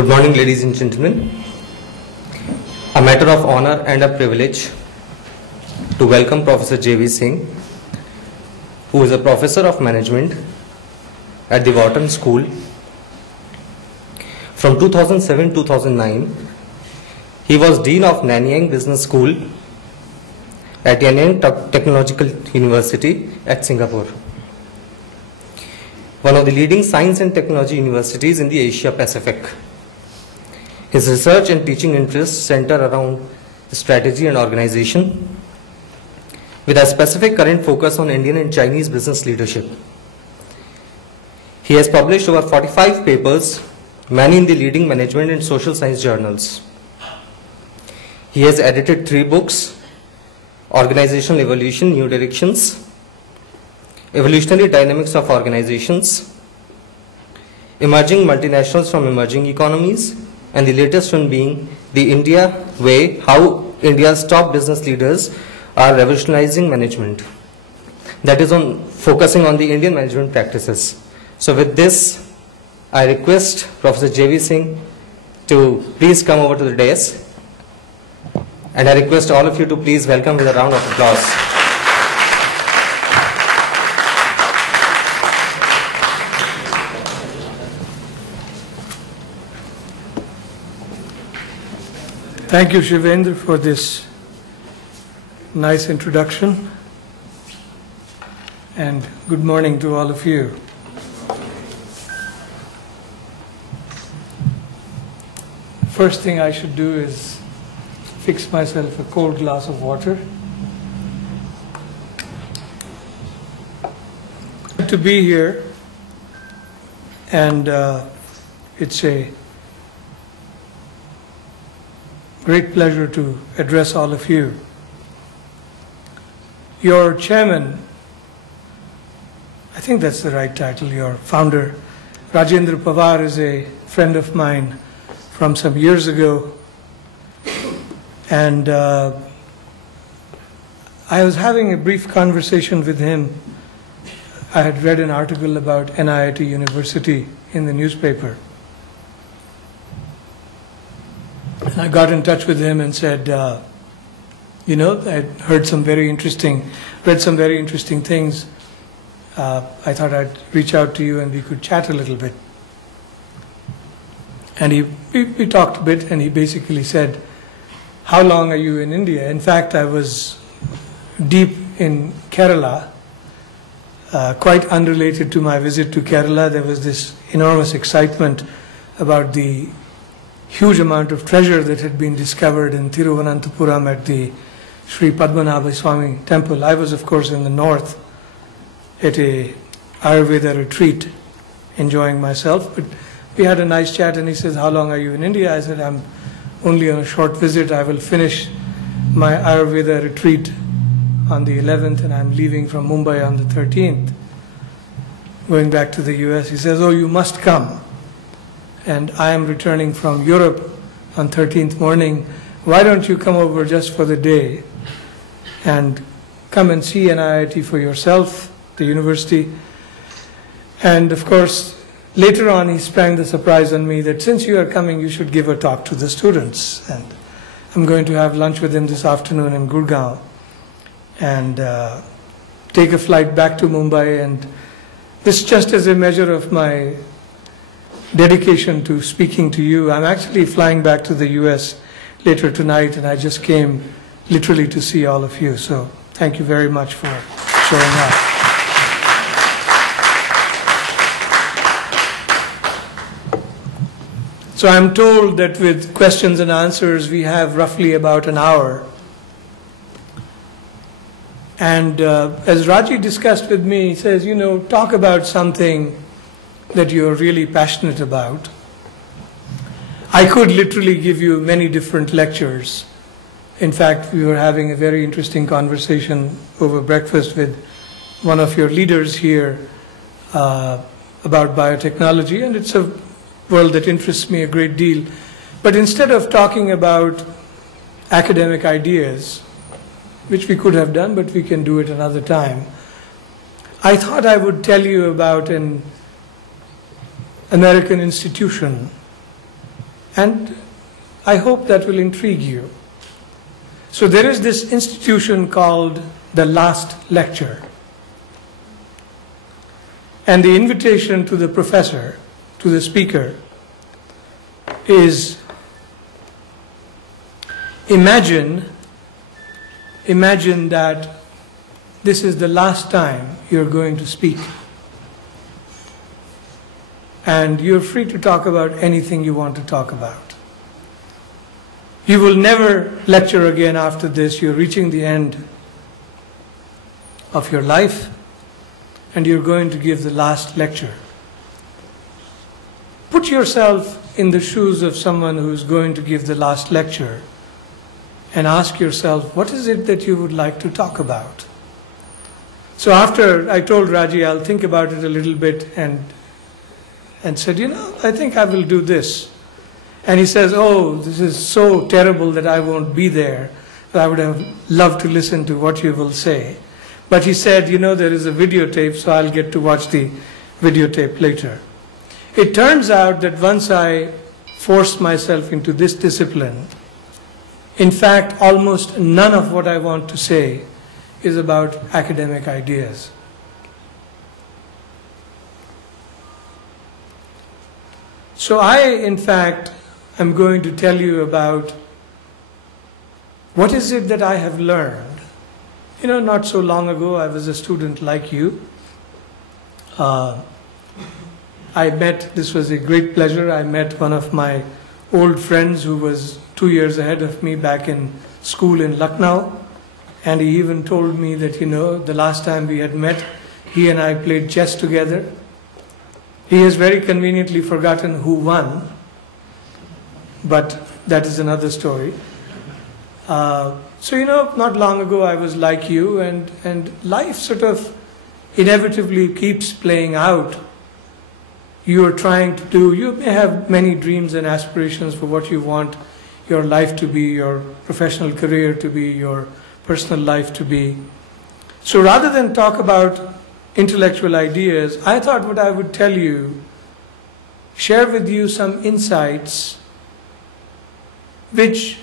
Good morning, ladies and gentlemen. A matter of honor and a privilege to welcome Professor J.V. Singh, who is a professor of management at the Wharton School. From 2007-2009, he was Dean of Nanyang Business School at Nanyang Technological University at Singapore, one of the leading science and technology universities in the Asia Pacific. His research and teaching interests center around strategy and organization, with a specific current focus on Indian and Chinese business leadership. He has published over 45 papers, many in the leading management and social science journals. He has edited 3 books: Organizational Evolution, New Directions, Evolutionary Dynamics of Organizations, Emerging Multinationals from Emerging Economies, and the latest one being The India Way, How India's Top Business Leaders are Revolutionizing Management. That is on focusing on the Indian management practices. So with this, I request Professor J.V. Singh to please come over to the dais. And I request all of you to please welcome with a round of applause. Thank you, Jitendra, for this nice introduction, and good morning to all of you. First thing I should do is fix myself a cold glass of water. Good to be here, and it's a great pleasure to address all of you. Your chairman, I think that's the right title, your founder, Rajendra Pawar, is a friend of mine from some years ago. And I was having a brief conversation with him. I had read an article about NIIT University in the newspaper. And I got in touch with him and said, you know, I read some very interesting things. I thought I'd reach out to you and we could chat a little bit. And we talked a bit, and he basically said, how long are you in India? In fact, I was deep in Kerala, quite unrelated to my visit to Kerala. There was this enormous excitement about the huge amount of treasure that had been discovered in Thiruvananthapuram at the Sri Padmanabha Swami temple. I was, of course, in the north at a Ayurveda retreat, enjoying myself. But we had a nice chat, and he says, how long are you in India? I said, I'm only on a short visit. I will finish my Ayurveda retreat on the 11th, and I'm leaving from Mumbai on the 13th, going back to the US. He says, oh, you must come. And I am returning from Europe on 13th morning. Why don't you come over just for the day and come and see NIIT for yourself, the university? And of course, later on he sprang the surprise on me that since you are coming, you should give a talk to the students. And I'm going to have lunch with him this afternoon in Gurgaon and take a flight back to Mumbai. And this just as a measure of my dedication to speaking to you. I'm actually flying back to the US later tonight, and I just came literally to see all of you. So thank you very much for showing up. So I'm told that with questions and answers, we have roughly about an hour. And as Raji discussed with me, he says, you know, talk about something that you're really passionate about. I could literally give you many different lectures. In fact, we were having a very interesting conversation over breakfast with one of your leaders here about biotechnology, and it's a world that interests me a great deal. But instead of talking about academic ideas, which we could have done, but we can do it another time, I thought I would tell you about an American institution And I hope that will intrigue you. So there is this institution called the last lecture. And the invitation to the professor, to the speaker, is imagine that this is the last time you're going to speak. And you're free to talk about anything you want to talk about. You will never lecture again after this. You're reaching the end of your life, and you're going to give the last lecture. Put yourself in the shoes of someone who's going to give the last lecture and ask yourself, what is it that you would like to talk about? So after I told Raji, I'll think about it a little bit, and said, I think I will do this. And he says, oh, this is so terrible that I won't be there. I would have loved to listen to what you will say. But he said, there is a videotape, so I'll get to watch the videotape later. It turns out that once I forced myself into this discipline, in fact, almost none of what I want to say is about academic ideas. So I, in fact, am going to tell you about what is it that I have learned. Not so long ago, I was a student like you. This was a great pleasure, I met one of my old friends who was 2 years ahead of me back in school in Lucknow. And he even told me that, the last time we had met, he and I played chess together. He has very conveniently forgotten who won, but that is another story. Not long ago I was like you, and life sort of inevitably keeps playing out. You are trying to do, you may have many dreams and aspirations for what you want your life to be, your professional career to be, your personal life to be. So rather than talk about intellectual ideas, I thought what I would tell you, share with you some insights which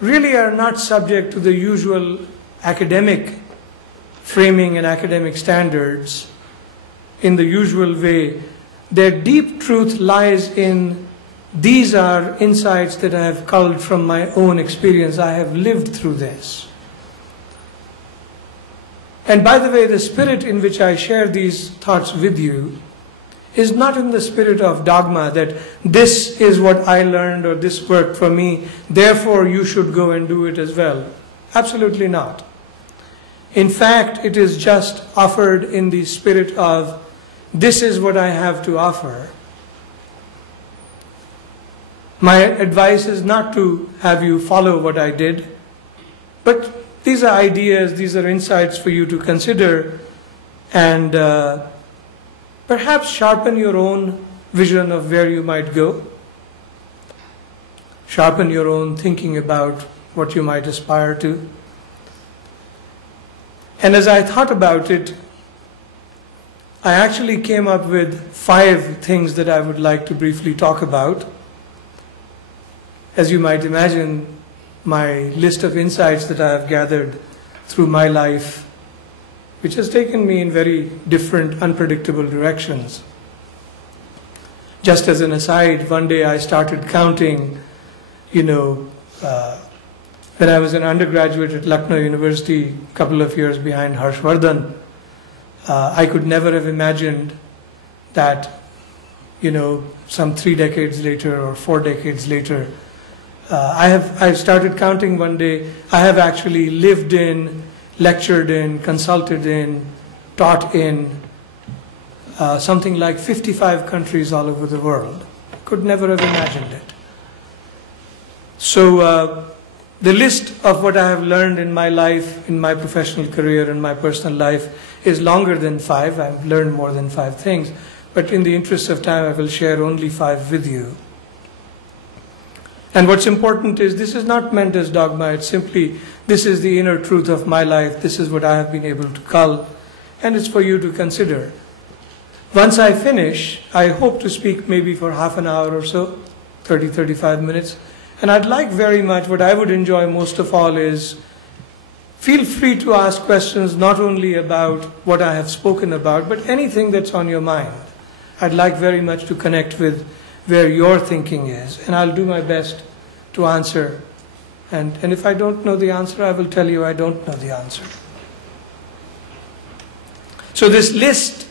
really are not subject to the usual academic framing and academic standards in the usual way. Their deep truth lies in, these are insights that I have culled from my own experience. I have lived through this. And by the way, the spirit in which I share these thoughts with you is not in the spirit of dogma that this is what I learned or this worked for me, therefore you should go and do it as well. Absolutely not. In fact, it is just offered in the spirit of, this is what I have to offer. My advice is not to have you follow what I did, but these are ideas, these are insights for you to consider and perhaps sharpen your own vision of where you might go. Sharpen your own thinking about what you might aspire to. And as I thought about it, I actually came up with 5 things that I would like to briefly talk about. As you might imagine, my list of insights that I have gathered through my life, which has taken me in very different, unpredictable directions. Just as an aside, one day I started counting, when I was an undergraduate at Lucknow University, a couple of years behind Wharton, I could never have imagined that, some 3 decades later or 4 decades later, I started counting one day. I have actually lived in, lectured in, consulted in, taught in something like 55 countries all over the world. Could never have imagined it. So the list of what I have learned in my life, in my professional career, in my personal life is longer than 5. I've learned more than 5 things. But in the interest of time, I will share only 5 with you. And what's important is this is not meant as dogma. It's simply, this is the inner truth of my life. This is what I have been able to cull. And it's for you to consider. Once I finish, I hope to speak maybe for half an hour or so. 30, 35 minutes. And I'd like very much, what I would enjoy most of all is, feel free to ask questions not only about what I have spoken about, but anything that's on your mind. I'd like very much to connect with where your thinking is, and I'll do my best to answer. And if I don't know the answer, I will tell you I don't know the answer. So this list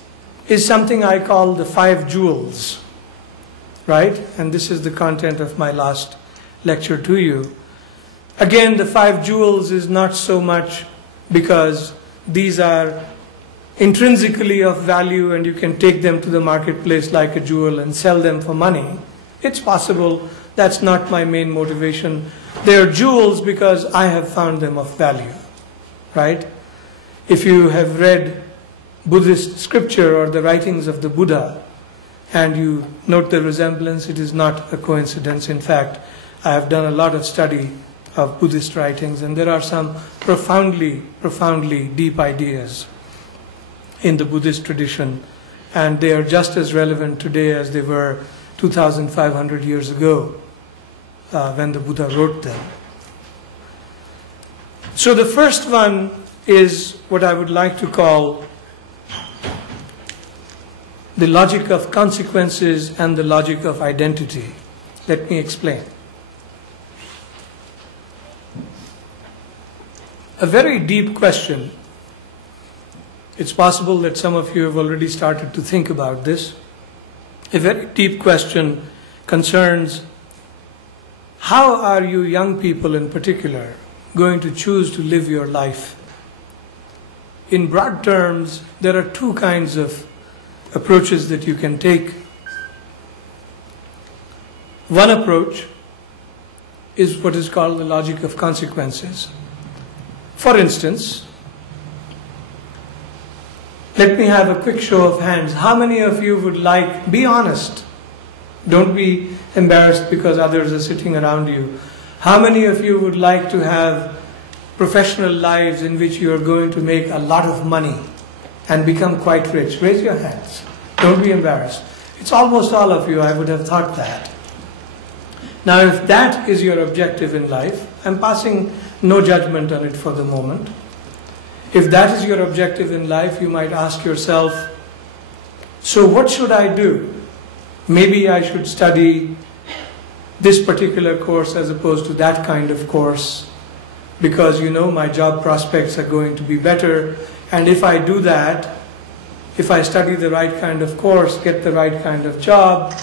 is something I call the 5 jewels, right? And this is the content of my last lecture to you. Again, the 5 jewels is not so much because these are intrinsically of value and you can take them to the marketplace like a jewel and sell them for money. It's possible. That's not my main motivation. They are jewels because I have found them of value, right? If you have read Buddhist scripture or the writings of the Buddha and you note the resemblance, it is not a coincidence. In fact, I have done a lot of study of Buddhist writings, and there are some profoundly, profoundly deep ideas in the Buddhist tradition, and they are just as relevant today as they were 2,500 years ago when the Buddha wrote them. So the first one is what I would like to call the logic of consequences and the logic of identity. Let me explain. A very deep question. It's possible that some of you have already started to think about this. A very deep question concerns how are you young people in particular going to choose to live your life? In broad terms, there are 2 kinds of approaches that you can take. One approach is what is called the logic of consequences. For instance, let me have a quick show of hands. How many of you would like, be honest, don't be embarrassed because others are sitting around you. How many of you would like to have professional lives in which you are going to make a lot of money and become quite rich? Raise your hands. Don't be embarrassed. It's almost all of you, I would have thought that. Now, if that is your objective in life, I'm passing no judgment on it for the moment. If that is your objective in life, you might ask yourself, so what should I do? Maybe I should study this particular course as opposed to that kind of course, because my job prospects are going to be better. And if I do that, if I study the right kind of course, get the right kind of job,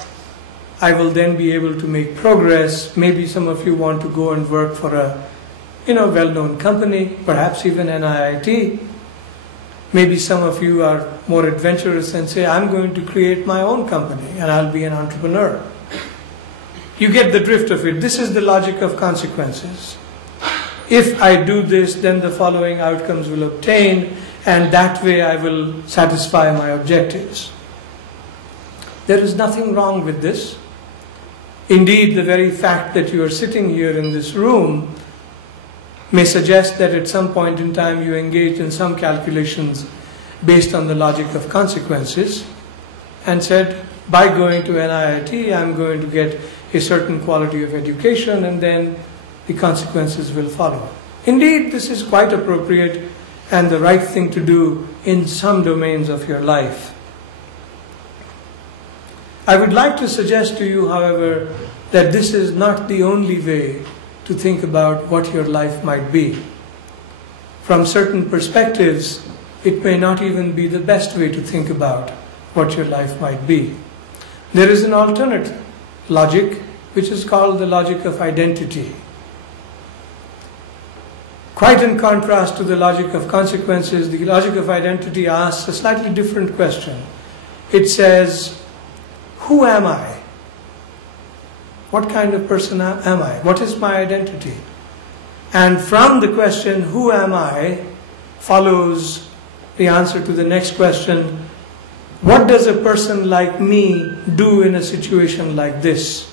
I will then be able to make progress. Maybe some of you want to go and work for a well-known company, perhaps even NIIT. Maybe some of you are more adventurous and say, I'm going to create my own company and I'll be an entrepreneur. You get the drift of it. This is the logic of consequences. If I do this, then the following outcomes will obtain, and that way I will satisfy my objectives. There is nothing wrong with this. Indeed, the very fact that you are sitting here in this room may suggest that at some point in time you engaged in some calculations based on the logic of consequences and said, by going to NIIT, I'm going to get a certain quality of education and then the consequences will follow. Indeed, this is quite appropriate and the right thing to do in some domains of your life. I would like to suggest to you, however, that this is not the only way to think about what your life might be. From certain perspectives, it may not even be the best way to think about what your life might be. There is an alternate logic, which is called the logic of identity. Quite in contrast to the logic of consequences, the logic of identity asks a slightly different question. It says, who am I? What kind of person am I? What is my identity? And from the question, who am I, follows the answer to the next question, what does a person like me do in a situation like this?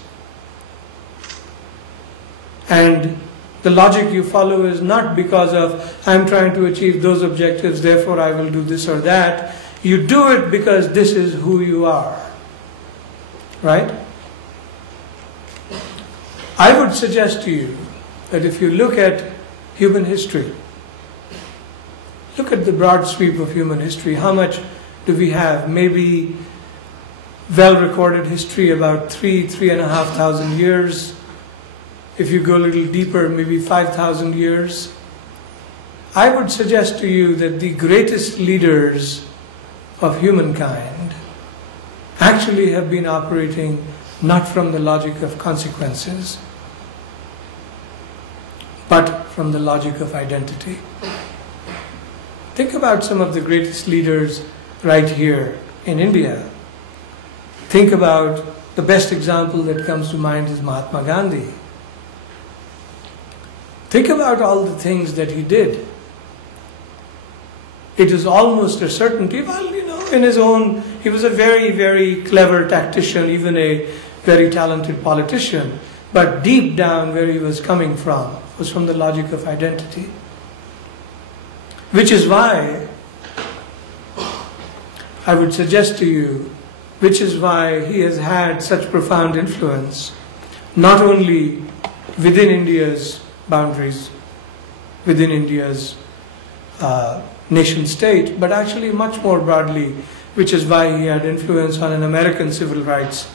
And the logic you follow is not because of, I'm trying to achieve those objectives, therefore I will do this or that. You do it because this is who you are. Right? I would suggest to you that if you look at human history, look at the broad sweep of human history, how much do we have? Maybe well-recorded history about 3,500 years. If you go a little deeper, maybe 5,000 years. I would suggest to you that the greatest leaders of humankind actually have been operating not from the logic of consequences, but from the logic of identity. Think about some of the greatest leaders right here in India. Think about the best example that comes to mind is Mahatma Gandhi. Think about all the things that he did. It is almost a certainty, well, in his own, he was a very, very clever tactician, even a very talented politician. But deep down where he was coming from was from the logic of identity. Which is why I would suggest to you, which is why he has had such profound influence, not only within India's boundaries, within India's nation state, but actually much more broadly, which is why he had influence on an American civil rights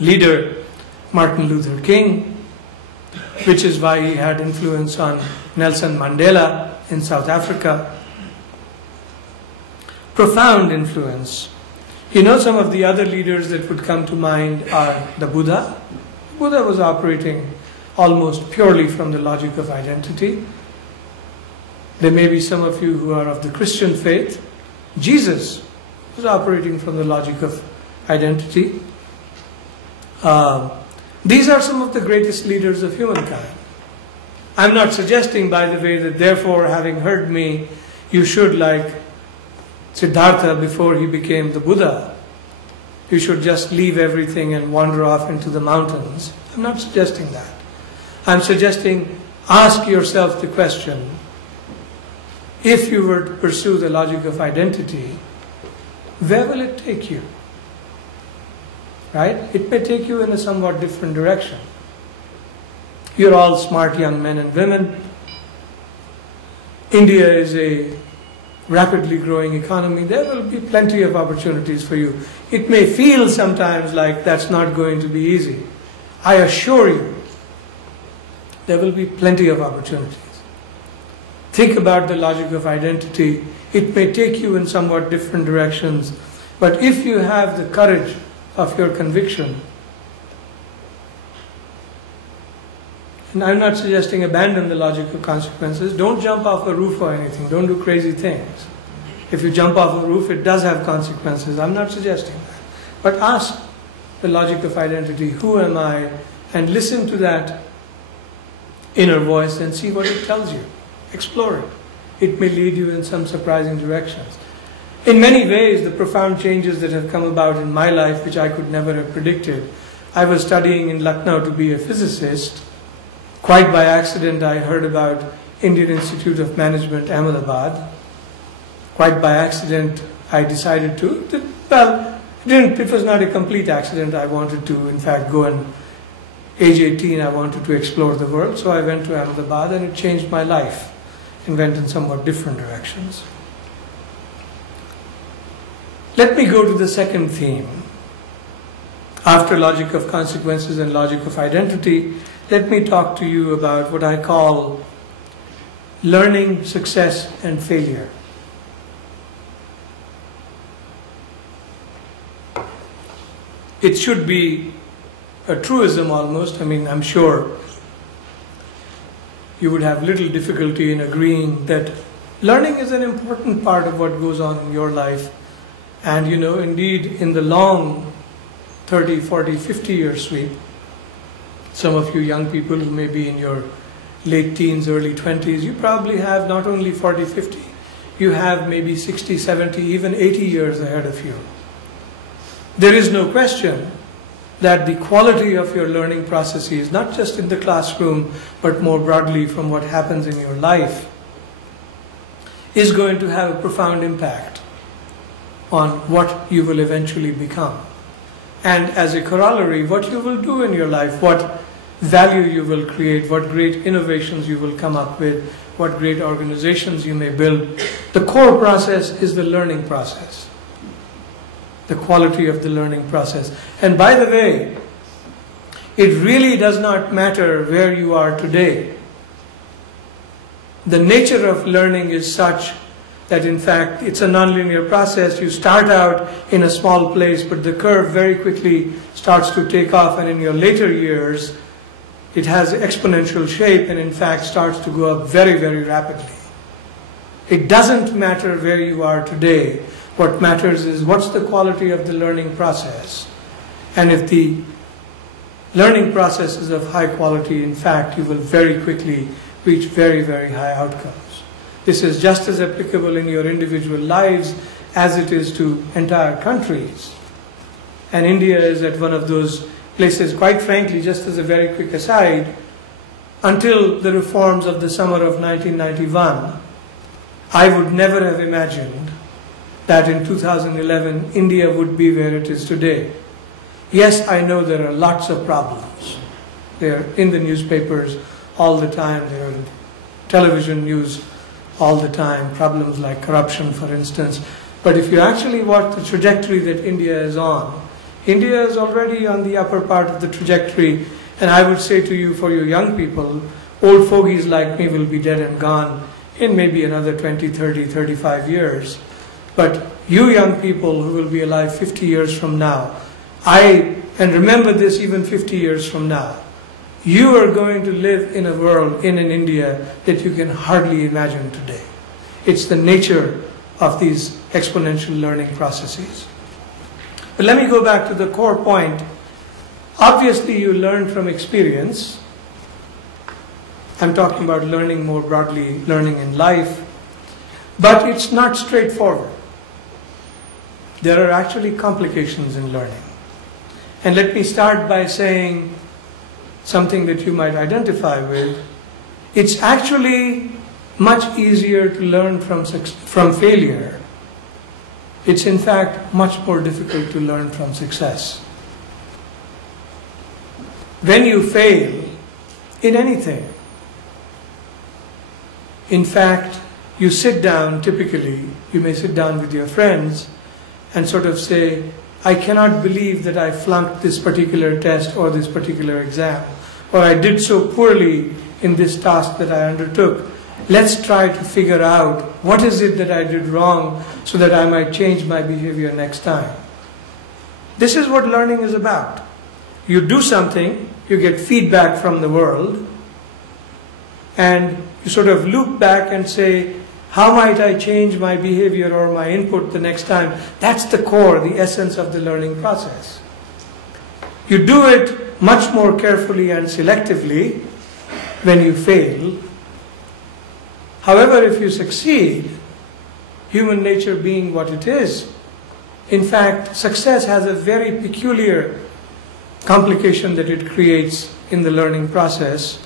leader, Martin Luther King, which is why he had influence on Nelson Mandela in South Africa. Profound influence. Some of the other leaders that would come to mind are the Buddha. Buddha was operating almost purely from the logic of identity. There may be some of you who are of the Christian faith. Jesus was operating from the logic of identity. These are some of the greatest leaders of humankind. I'm not suggesting, by the way, that therefore, having heard me, you should, like Siddhartha before he became the Buddha, you should just leave everything and wander off into the mountains. I'm not suggesting that. I'm suggesting, ask yourself the question, if you were to pursue the logic of identity, where will it take you? Right? It may take you in a somewhat different direction. You're all smart young men and women. India is a rapidly growing economy. There will be plenty of opportunities for you. It may feel sometimes like that's not going to be easy. I assure you, there will be plenty of opportunities. Think about the logic of identity. It may take you in somewhat different directions, but if you have the courage of your conviction, and I'm not suggesting abandon the logic of consequences, don't jump off a roof or anything, don't do crazy things. If you jump off a roof, it does have consequences, I'm not suggesting that. But ask the logic of identity, who am I? And listen to that inner voice and see what it tells you. Explore it. It may lead you in some surprising directions. In many ways, the profound changes that have come about in my life, which I could never have predicted. I was studying in Lucknow to be a physicist. Quite by accident, I heard about Indian Institute of Management, Ahmedabad. Quite by accident, I decided it was not a complete accident. I wanted to, in fact, go and, age 18, I wanted to explore the world. So I went to Ahmedabad and it changed my life and went in somewhat different directions. Let me go to the second theme. After logic of consequences and logic of identity, let me talk to you about what I call learning, success, and failure. It should be a truism almost. I'm sure you would have little difficulty in agreeing that learning is an important part of what goes on in your life. And indeed, in the long 30, 40, 50-year sweep, some of you young people who may be in your late teens, early 20s, you probably have not only 40, 50, you have maybe 60, 70, even 80 years ahead of you. There is no question that the quality of your learning processes, not just in the classroom, but more broadly from what happens in your life, is going to have a profound impact on what you will eventually become. And as a corollary, what you will do in your life, what value you will create, what great innovations you will come up with, what great organizations you may build. The core process is the learning process, the quality of the learning process. And by the way, it really does not matter where you are today. The nature of learning is such that in fact it's a nonlinear process. You start out in a small place, but the curve very quickly starts to take off, and in your later years it has exponential shape and in fact starts to go up very, very rapidly. It doesn't matter where you are today. What matters is what's the quality of the learning process. And if the learning process is of high quality, in fact, you will very quickly reach very, very high outcomes. This is just as applicable in your individual lives as it is to entire countries. And India is at one of those places. Quite frankly, just as a very quick aside, until the reforms of the summer of 1991, I would never have imagined that in 2011 India would be where it is today. Yes, I know there are lots of problems. They're in the newspapers all the time, they're in television news all the time, problems like corruption, for instance. But if you actually watch the trajectory that India is on, India is already on the upper part of the trajectory, and I would say to you, for you young people, old fogies like me will be dead and gone in maybe another 20, 30, 35 years. But you young people who will be alive 50 years from now, and remember this even 50 years from now, you are going to live in a world, in an India that you can hardly imagine today. It's the nature of these exponential learning processes. But let me go back to the core point. Obviously, you learn from experience. I'm talking about learning more broadly, learning in life. But it's not straightforward. There are actually complications in learning. And let me start by saying something that you might identify with. It's actually much easier to learn from failure. It's in fact much more difficult to learn from success. When you fail in anything, in fact, you sit down, typically, you may sit down with your friends and sort of say, I cannot believe that I flunked this particular test or this particular exam, or I did so poorly in this task that I undertook. Let's try to figure out what is it that I did wrong so that I might change my behavior next time. This is what learning is about. You do something, you get feedback from the world, and you sort of loop back and say, how might I change my behavior or my input the next time? That's the core, the essence of the learning process. You do it much more carefully and selectively when you fail. However, if you succeed, human nature being what it is, in fact, success has a very peculiar complication that it creates in the learning process.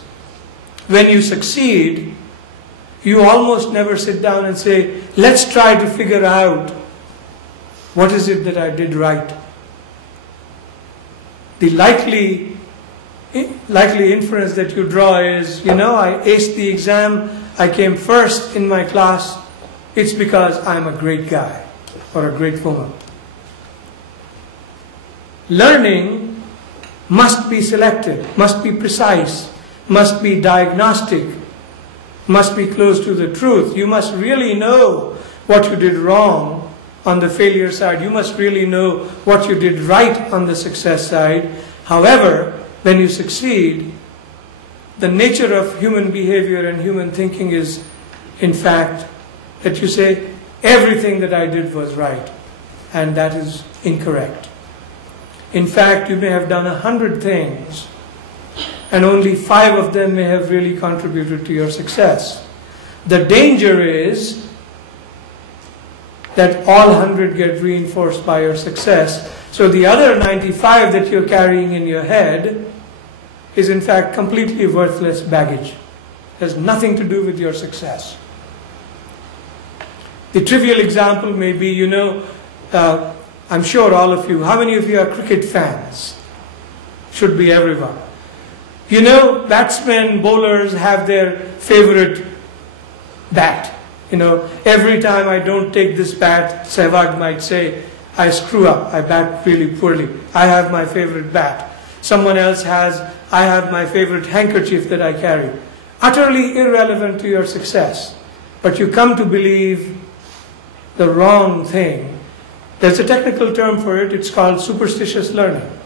When you succeed, you almost never sit down and say, let's try to figure out what is it that I did right. The likely inference that you draw is, I aced the exam, I came first in my class, it's because I'm a great guy or a great woman. Learning must be selective, must be precise, must be diagnostic, must be close to the truth. You must really know what you did wrong on the failure side. You must really know what you did right on the success side. However, when you succeed, the nature of human behavior and human thinking is, in fact, that you say, everything that I did was right, and that is incorrect. In fact, you may have done 100 things, and only 5 of them may have really contributed to your success. The danger is that all 100 get reinforced by your success. So the other 95 that you're carrying in your head is in fact completely worthless baggage. It has nothing to do with your success. The trivial example may be, I'm sure all of you, how many of you are cricket fans? Should be everyone. You know, batsmen, bowlers have their favorite bat. You know, every time I don't take this bat, Sehwag might say, I screw up, I bat really poorly. I have my favorite bat. Someone else has, I have my favorite handkerchief that I carry. Utterly irrelevant to your success. But you come to believe the wrong thing. There's a technical term for it, it's called superstitious learning.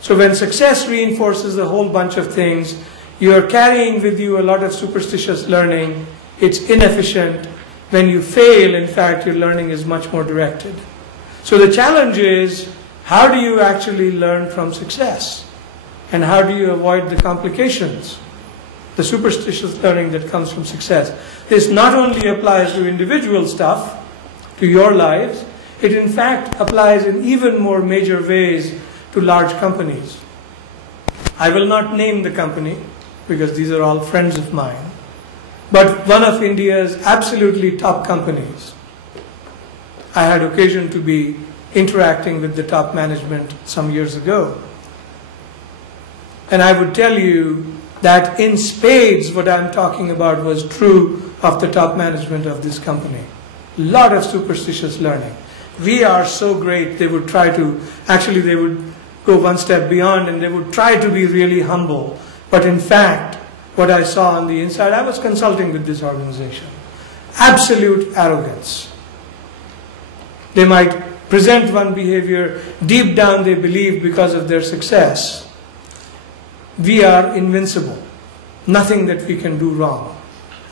So when success reinforces a whole bunch of things, you're carrying with you a lot of superstitious learning. It's inefficient. When you fail, in fact, your learning is much more directed. So the challenge is, how do you actually learn from success? And how do you avoid the complications, the superstitious learning that comes from success? This not only applies to individual stuff, to your lives, it in fact applies in even more major ways to large companies. I will not name the company, because these are all friends of mine, but one of India's absolutely top companies. I had occasion to be interacting with the top management some years ago. And I would tell you that in spades what I'm talking about was true of the top management of this company. A lot of superstitious learning. We are so great, they would try to, actually they would go one step beyond and they would try to be really humble. But in fact, what I saw on the inside, I was consulting with this organization. Absolute arrogance. They might present one behavior, deep down they believe because of their success, we are invincible. Nothing that we can do wrong.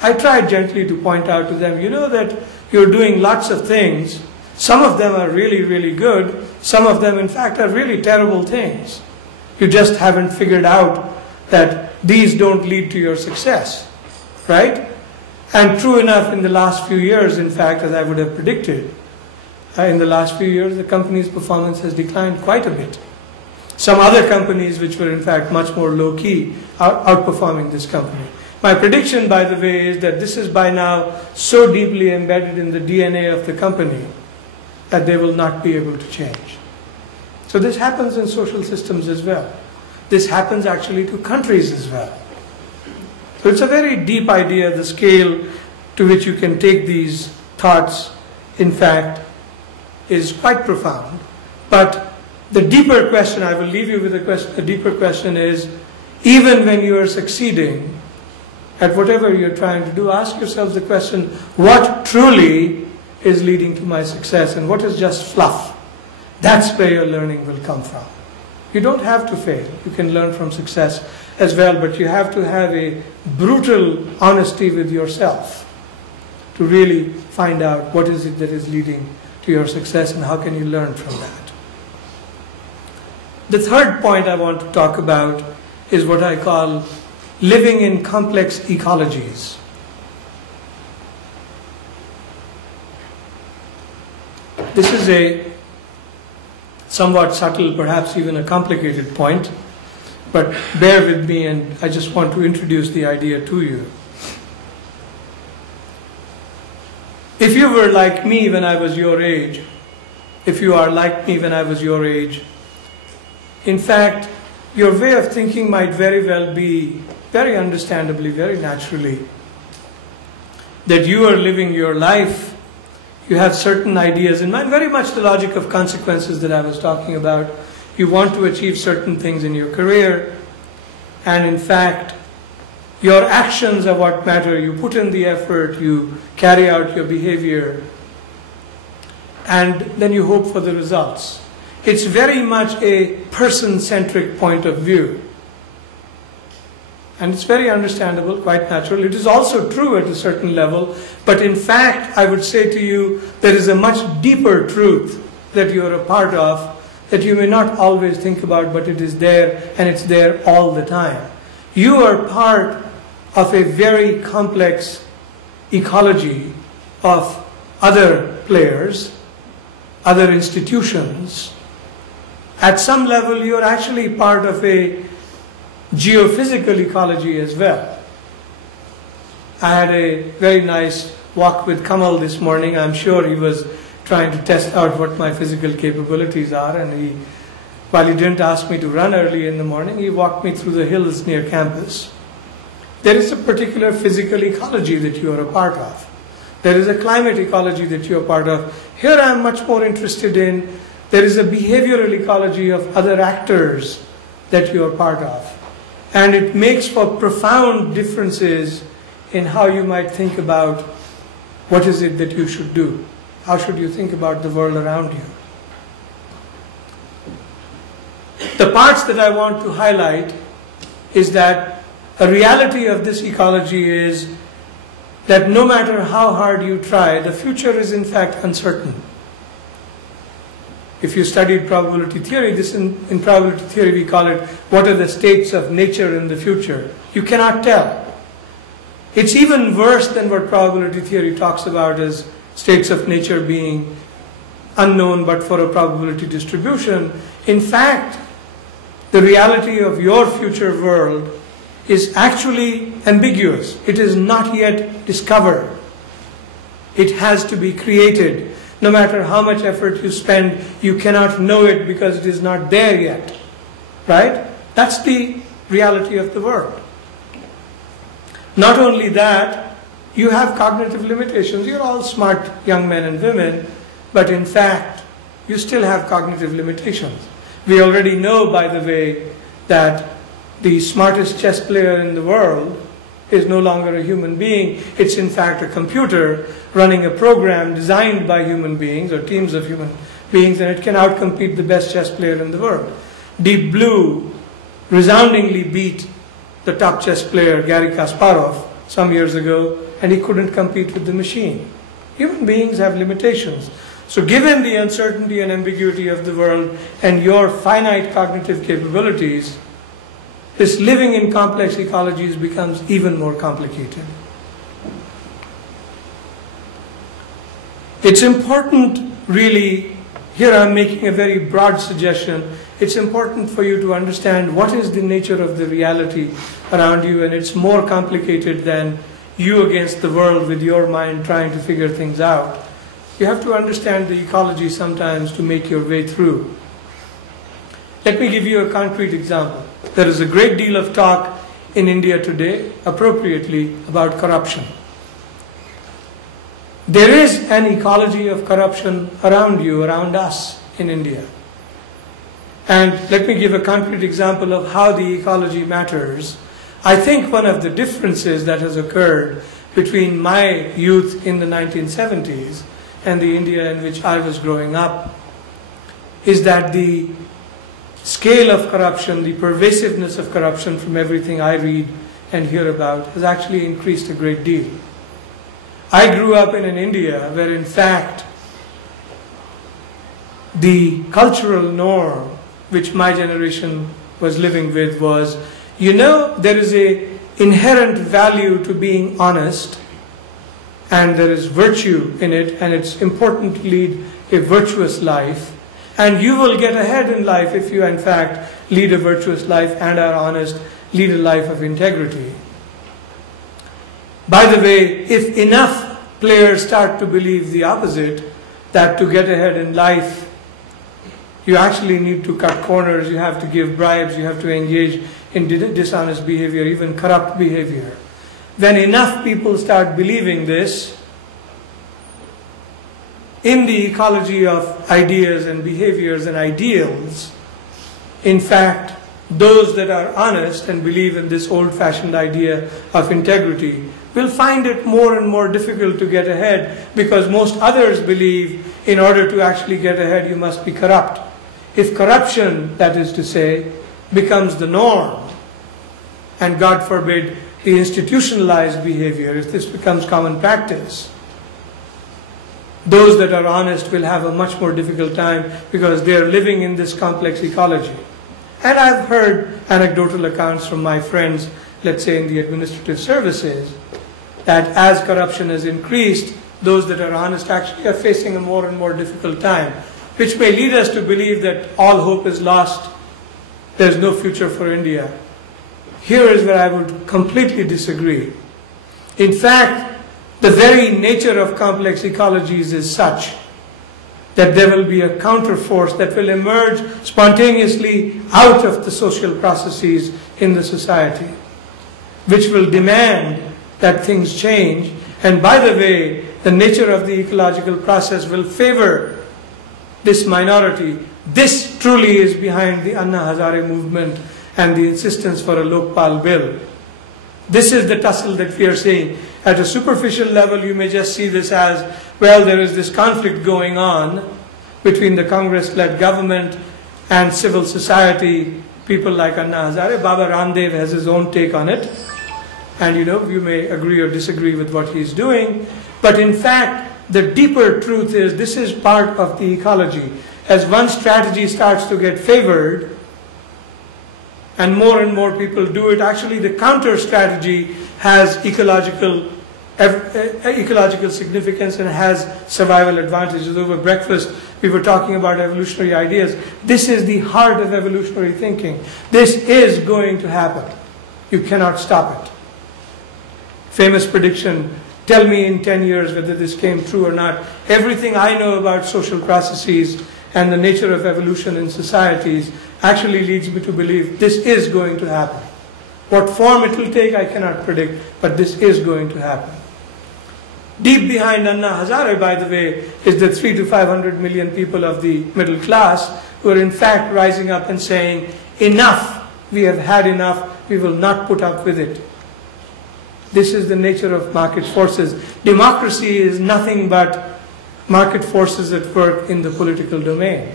I tried gently to point out to them, you know that you're doing lots of things. Some of them are really, really good. Some of them, in fact, are really terrible things. You just haven't figured out that these don't lead to your success, right? And true enough, in the last few years, in fact, as I would have predicted, in the last few years, the company's performance has declined quite a bit. Some other companies, which were in fact much more low-key, are outperforming this company. My prediction, by the way, is that this is by now so deeply embedded in the DNA of the company that they will not be able to change. So this happens in social systems as well. This happens actually to countries as well. So it's a very deep idea, the scale to which you can take these thoughts, in fact, is quite profound. But the deeper question, I will leave you with a question, the deeper question is, even when you are succeeding at whatever you're trying to do, ask yourself the question, what truly is leading to my success and what is just fluff? That's where your learning will come from. You don't have to fail. You can learn from success as well, but you have to have a brutal honesty with yourself to really find out what is it that is leading to your success and how can you learn from that. The third point I want to talk about is what I call living in complex ecologies. This is a somewhat subtle, perhaps even a complicated point, but bear with me and I just want to introduce the idea to you. If you were like me when I was your age, if you are like me when I was your age, in fact, your way of thinking might very well be, very understandably, very naturally, that you are living your life, you have certain ideas in mind, very much the logic of consequences that I was talking about. You want to achieve certain things in your career, and in fact, your actions are what matter. You put in the effort, you carry out your behavior, and then you hope for the results. It's very much a person-centric point of view. And it's very understandable, quite natural. It is also true at a certain level, but in fact, I would say to you, there is a much deeper truth that you are a part of, that you may not always think about, but it is there, and it's there all the time. You are part of a very complex ecology of other players, other institutions. At some level, you are actually part of a geophysical ecology as well. I had a very nice walk with Kamal this morning. I'm sure he was trying to test out what my physical capabilities are, and he While he didn't ask me to run early in the morning, he walked me through the hills near campus. There is a particular physical ecology that you are a part of. There is a climate ecology that you are part of. Here I am much more interested in, there is a behavioral ecology of other actors that you are part of. And it makes for profound differences in how you might think about what is it that you should do. How should you think about the world around you? The parts that I want to highlight is that a reality of this ecology is that no matter how hard you try, the future is in fact uncertain. If you studied probability theory, in probability theory we call it, what are the states of nature in the future? You cannot tell. It's even worse than what probability theory talks about as states of nature being unknown but for a probability distribution. In fact, the reality of your future world is actually ambiguous. It is not yet discovered. It has to be created. No matter how much effort you spend, you cannot know it because it is not there yet. Right? That's the reality of the world. Not only that, you have cognitive limitations. You're all smart young men and women, but in fact, you still have cognitive limitations. We already know, by the way, that the smartest chess player in the world is no longer a human being. It's in fact a computer running a program designed by human beings or teams of human beings, and it can outcompete the best chess player in the world. Deep Blue resoundingly beat the top chess player Garry Kasparov some years ago, and he couldn't compete with the machine. Human beings have limitations. So given the uncertainty and ambiguity of the world and your finite cognitive capabilities, this living in complex ecologies becomes even more complicated. It's important, really, here I'm making a very broad suggestion. It's important for you to understand what is the nature of the reality around you, and it's more complicated than you against the world with your mind trying to figure things out. You have to understand the ecology sometimes to make your way through. Let me give you a concrete example. There is a great deal of talk in India today, appropriately, about corruption. There is an ecology of corruption around you, around us in India. And let me give a concrete example of how the ecology matters. I think one of the differences that has occurred between my youth in the 1970s and the India in which I was growing up is that the scale of corruption, the pervasiveness of corruption from everything I read and hear about has actually increased a great deal. I grew up in an India where in fact the cultural norm which my generation was living with was, you know, there is an inherent value to being honest, and there is virtue in it, and it's important to lead a virtuous life, and you will get ahead in life if you in fact lead a virtuous life and are honest, lead a life of integrity. By the way, if enough players start to believe the opposite, that to get ahead in life you actually need to cut corners, you have to give bribes, you have to engage in dishonest behavior, even corrupt behavior. When enough people start believing this, in the ecology of ideas and behaviors and ideals, in fact, those that are honest and believe in this old-fashioned idea of integrity will find it more and more difficult to get ahead, because most others believe in order to actually get ahead you must be corrupt. If corruption, that is to say, becomes the norm, and God forbid the institutionalized behavior, if this becomes common practice, those that are honest will have a much more difficult time because they are living in this complex ecology. And I've heard anecdotal accounts from my friends, let's say in the administrative services, that as corruption has increased, those that are honest actually are facing a more and more difficult time, which may lead us to believe that all hope is lost, there's no future for India. Here is where I would completely disagree. In fact, the very nature of complex ecologies is such that there will be a counterforce that will emerge spontaneously out of the social processes in the society, which will demand that things change. And by the way, the nature of the ecological process will favor this minority. This truly is behind the Anna Hazare movement and the insistence for a Lokpal bill. This is the tussle that we are seeing. At a superficial level, you may just see this as, well, there is this conflict going on between the Congress-led government and civil society, people like Anna Hazare. Baba Ramdev has his own take on it. And you may agree or disagree with what he's doing. But in fact, the deeper truth is this is part of the ecology. As one strategy starts to get favored, and more people do it, actually the counter strategy has ecological significance and has survival advantages. Over breakfast, we were talking about evolutionary ideas. This is the heart of evolutionary thinking. This is going to happen. You cannot stop it. Famous prediction, tell me in 10 years whether this came true or not. Everything I know about social processes and the nature of evolution in societies actually leads me to believe this is going to happen. What form it will take, I cannot predict, but this is going to happen. Deep behind Anna Hazare, by the way, is the 300 to 500 million people of the middle class who are in fact rising up and saying, enough, we have had enough, we will not put up with it. This is the nature of market forces. Democracy is nothing but market forces at work in the political domain.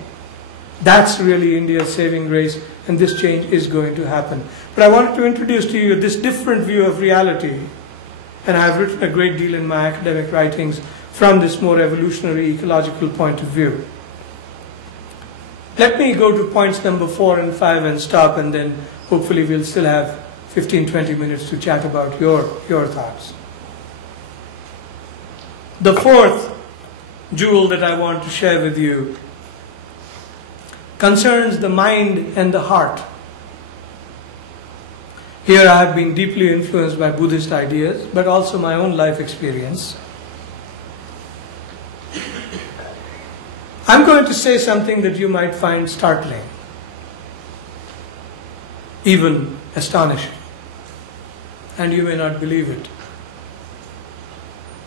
That's really India's saving grace, and this change is going to happen. But I wanted to introduce to you this different view of reality, and I've written a great deal in my academic writings from this more evolutionary ecological point of view. Let me go to points number 4 and 5 and stop, and then hopefully we'll still have 15-20 minutes to chat about your thoughts. The fourth jewel that I want to share with you concerns the mind and the heart. Here I have been deeply influenced by Buddhist ideas, but also my own life experience. I'm going to say something that you might find startling, even astonishing, and you may not believe it.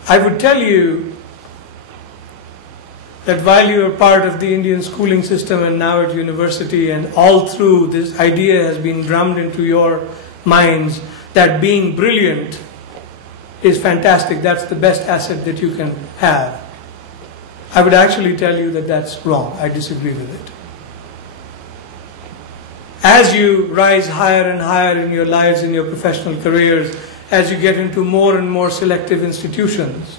I would tell you that while you are part of the Indian schooling system and now at university, and all through this idea has been drummed into your minds that being brilliant is fantastic, that's the best asset that you can have. I would actually tell you that that's wrong. I disagree with it. As you rise higher and higher in your lives, in your professional careers, as you get into more and more selective institutions,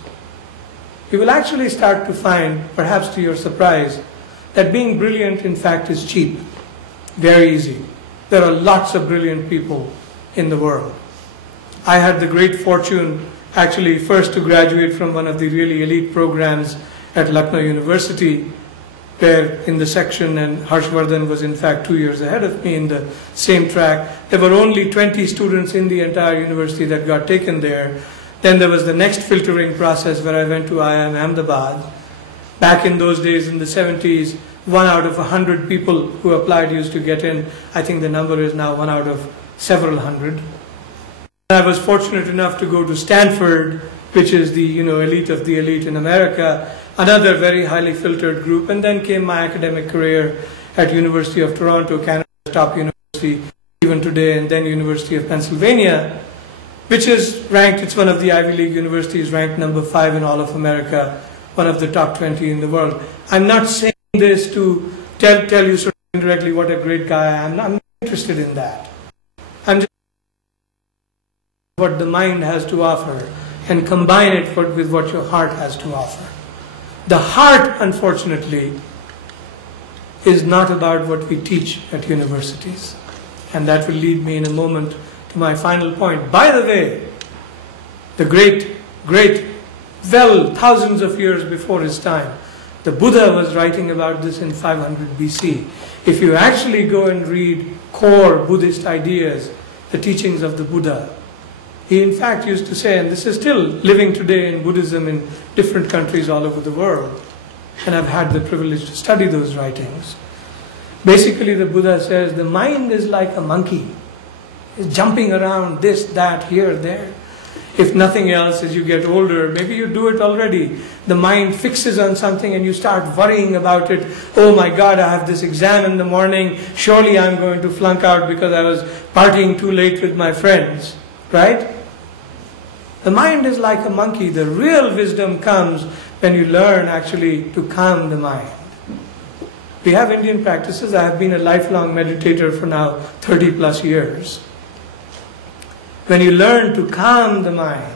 you will actually start to find, perhaps to your surprise, that being brilliant in fact is cheap, very easy. There are lots of brilliant people in the world. I had the great fortune actually first to graduate from one of the really elite programs at Lucknow University, where in the section, and Harshvardhan was in fact 2 years ahead of me in the same track, there were only 20 students in the entire university that got taken there. Then there was the next filtering process where I went to IIM Ahmedabad. Back in those days in the 70s, 1 out of 100 people who applied used to get in. I think the number is now 1 out of several hundred. I was fortunate enough to go to Stanford, which is the elite of the elite in America, another very highly filtered group, and then came my academic career at University of Toronto, Canada's top university even today, and then University of Pennsylvania, which is ranked, it's one of the Ivy League universities, ranked number 5 in all of America, one of the top 20 in the world. I'm not saying this to tell you sort of indirectly what a great guy I am. I'm not interested in that. I'm just what the mind has to offer and combine it with what your heart has to offer. The heart, unfortunately, is not about what we teach at universities. And that will lead me in a moment to my final point. By the way, the great, well, thousands of years before his time, the Buddha was writing about this in 500 BC. If you actually go and read core Buddhist ideas, the teachings of the Buddha, he in fact used to say, and this is still living today in Buddhism in different countries all over the world, and I've had the privilege to study those writings. Basically, the Buddha says the mind is like a monkey. It's jumping around this, that, here, there. If nothing else, as you get older, maybe you do it already. The mind fixes on something and you start worrying about it. Oh my God, I have this exam in the morning. Surely I'm going to flunk out because I was partying too late with my friends. Right? The mind is like a monkey. The real wisdom comes when you learn actually to calm the mind. We have Indian practices. I have been a lifelong meditator for now 30 plus years. When you learn to calm the mind,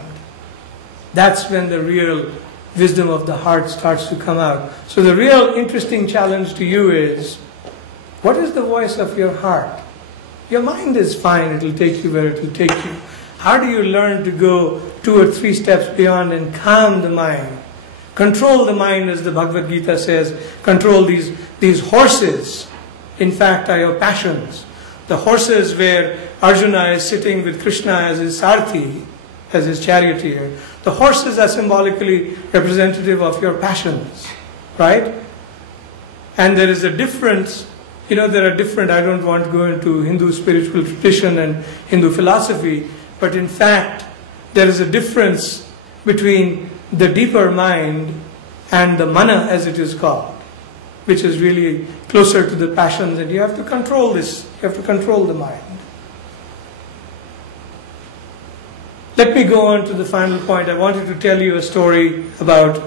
that's when the real wisdom of the heart starts to come out. So the real interesting challenge to you is, what is the voice of your heart? Your mind is fine, it will take you where it will take you. How do you learn to go 2 or 3 steps beyond and calm the mind? Control the mind, as the Bhagavad Gita says. Control these horses, in fact, are your passions. The horses where Arjuna is sitting with Krishna as his sarthi, as his charioteer. The horses are symbolically representative of your passions, right? And there is a difference, there are different, I don't want to go into Hindu spiritual tradition and Hindu philosophy, but in fact, there is a difference between the deeper mind and the mana, as it is called, which is really closer to the passions, and you have to control this, you have to control the mind. Let me go on to the final point. I wanted to tell you a story about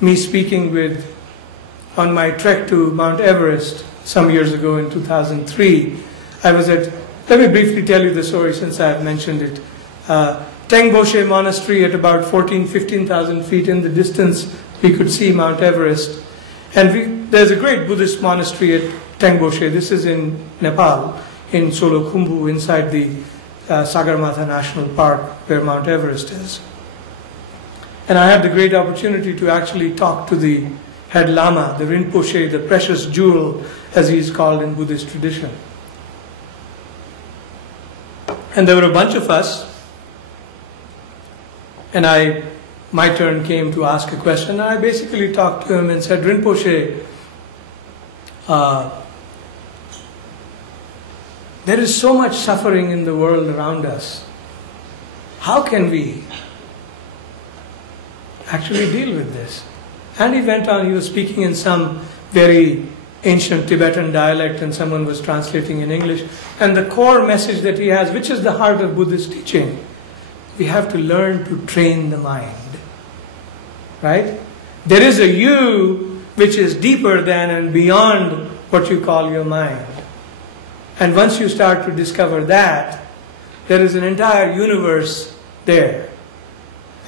me speaking on my trek to Mount Everest some years ago in 2003. Let me briefly tell you the story since I have mentioned it. Tengboshe Monastery at about 15,000 feet in the distance, we could see Mount Everest. And there's a great Buddhist monastery at Tengboshe. This is in Nepal, in Solokhumbu, inside the Sagarmatha National Park, where Mount Everest is. And I had the great opportunity to actually talk to the head Lama, the Rinpoche, the precious jewel, as he is called in Buddhist tradition. And there were a bunch of us, and my turn came to ask a question, and I basically talked to him and said, Rinpoche, there is so much suffering in the world around us. How can we actually deal with this? And he went on, he was speaking in some very ancient Tibetan dialect, and someone was translating in English. And the core message that he has, which is the heart of Buddhist teaching, we have to learn to train the mind. Right? There is a you which is deeper than and beyond what you call your mind. And once you start to discover that, there is an entire universe there.